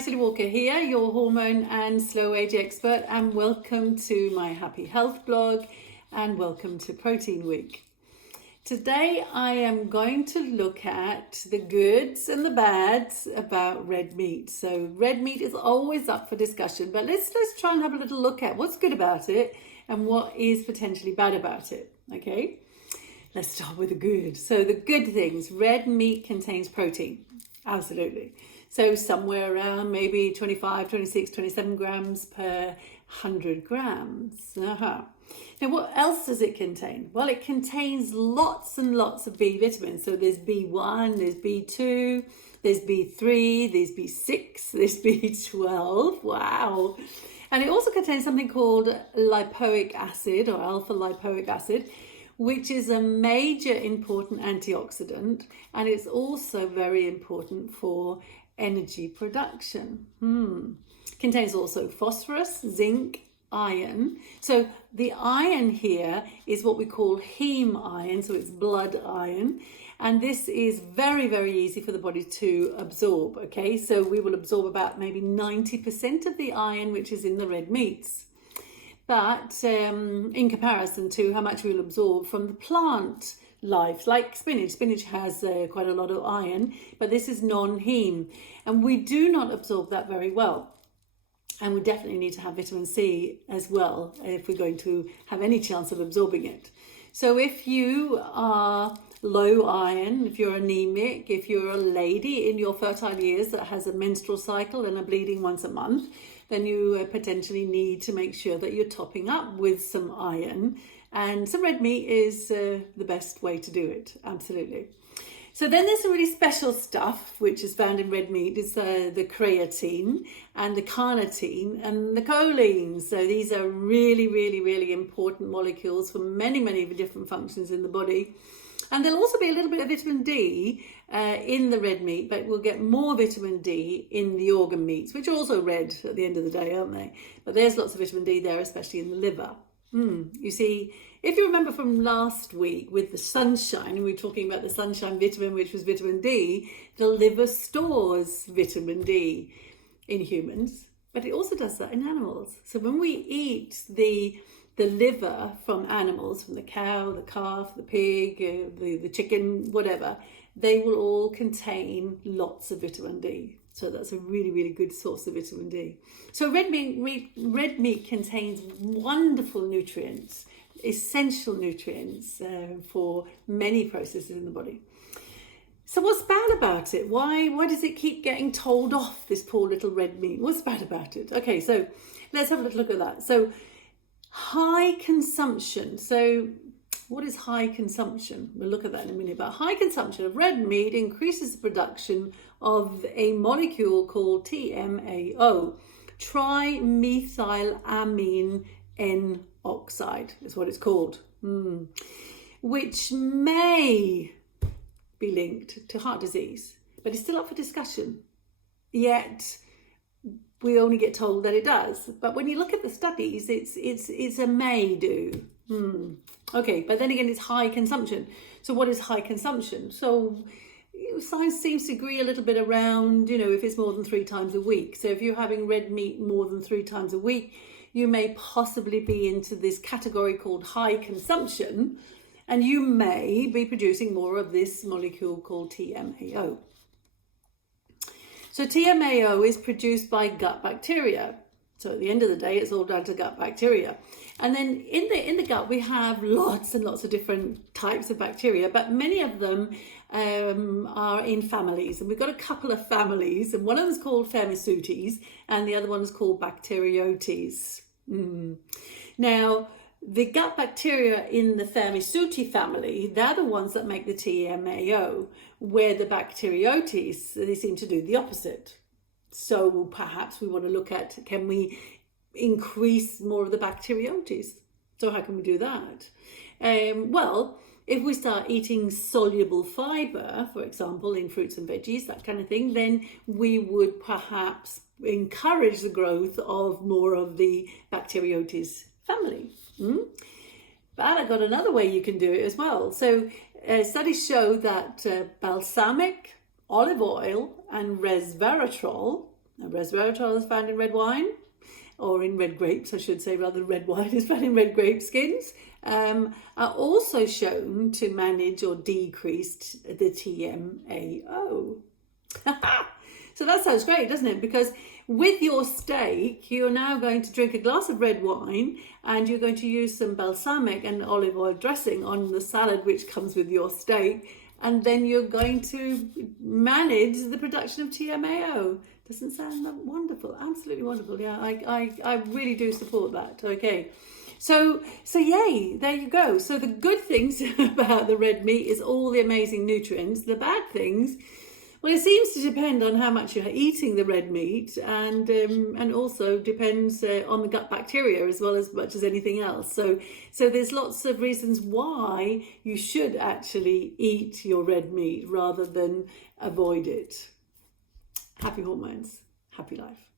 Sally Walker here, your hormone and slow age expert, and welcome to my Happy Health blog and welcome to Protein Week. Today I am going to look at the goods and the bads about red meat. So red meat is always up for discussion, but let's try and have a little look at what's good about it and what is potentially bad about it, okay? Let's start with the good. So the good things, red meat contains protein, absolutely. So somewhere around maybe 25, 26, 27 grams per 100 grams. Now what else does it contain? Well, it contains lots and lots of B vitamins. So there's B1, there's B2, there's B3, there's B6, there's B12. Wow. And it also contains something called lipoic acid or alpha lipoic acid, which is a major important antioxidant, and it's also very important for energy production. Contains also phosphorus, zinc, iron. So the iron here is what we call heme iron, so it's blood iron. And this is very, very easy for the body to absorb, okay? So we will absorb about maybe 90% of the iron which is in the red meats. But in comparison to how much we'll absorb from the plant life, like spinach. Spinach has quite a lot of iron, but this is non-heme. And we do not absorb that very well. And we definitely need to have vitamin C as well if we're going to have any chance of absorbing it. So if you are low iron, if you're anemic, if you're a lady in your fertile years that has a menstrual cycle and are bleeding once a month, then you potentially need to make sure that you're topping up with some iron. And some red meat is the best way to do it, absolutely. So then there's some really special stuff which is found in red meat. Is the creatine and the carnitine and the choline. So these are really, really, really important molecules for many, many different functions in the body. And there'll also be a little bit of vitamin D in the red meat, but we'll get more vitamin D in the organ meats, which are also red at the end of the day, aren't they? But there's lots of vitamin D there, especially in the liver. You see, if you remember from last week with the sunshine, and we were talking about the sunshine vitamin, which was vitamin D, the liver stores vitamin D in humans, but it also does that in animals. So when we eat the liver from animals, from the cow, the calf, the pig, the chicken, whatever, they will all contain lots of vitamin D. So that's a really, really good source of vitamin D. So red meat contains wonderful nutrients, essential nutrients for many processes in the body. So what's bad about it? Why does it keep getting told off, this poor little red meat? What's bad about it? Okay, so let's have a little look at that. So high consumption. So what is high consumption? We'll look at that in a minute. But high consumption of red meat increases the production of a molecule called TMAO, trimethylamine N oxide is what it's called, which may be linked to heart disease, but it's still up for discussion. Yet we only get told that it does. But when you look at the studies, it's a may do. Okay, but then again, it's high consumption. So what is high consumption? So science seems to agree a little bit around, if it's more than 3 times a week. So if you're having red meat more than 3 times a week, you may possibly be into this category called high consumption, and you may be producing more of this molecule called TMAO. So TMAO is produced by gut bacteria. So at the end of the day, it's all down to gut bacteria. And then in the gut, we have lots and lots of different types of bacteria, but many of them are in families. And we've got a couple of families, and one of them is called Firmicutes, and the other one is called Bacteroides. Now, the gut bacteria in the Firmicutes family, they're the ones that make the TMAO, where the Bacteroides, they seem to do the opposite. So perhaps we want to look at, can we increase more of the Bacteroides? So how can we do that? Well, if we start eating soluble fiber, for example, in fruits and veggies, that kind of thing, then we would perhaps encourage the growth of more of the Bacteroides family. But I've got another way you can do it as well. So studies show that balsamic olive oil and resveratrol, Now, resveratrol is found in red wine, or in red grapes, I should say, rather than red wine is found in red grape skins, are also shown to manage or decrease the TMAO. So that sounds great, doesn't it? Because with your steak, you're now going to drink a glass of red wine and you're going to use some balsamic and olive oil dressing on the salad which comes with your steak. And then you're going to manage the production of TMAO. Doesn't sound wonderful? Absolutely wonderful. Yeah, I really do support that. Okay. So yay, there you go. So the good things about the red meat is all the amazing nutrients. The bad things, well, it seems to depend on how much you're eating the red meat, and also depends on the gut bacteria as well as much as anything else. So there's lots of reasons why you should actually eat your red meat rather than avoid it. Happy hormones, happy life.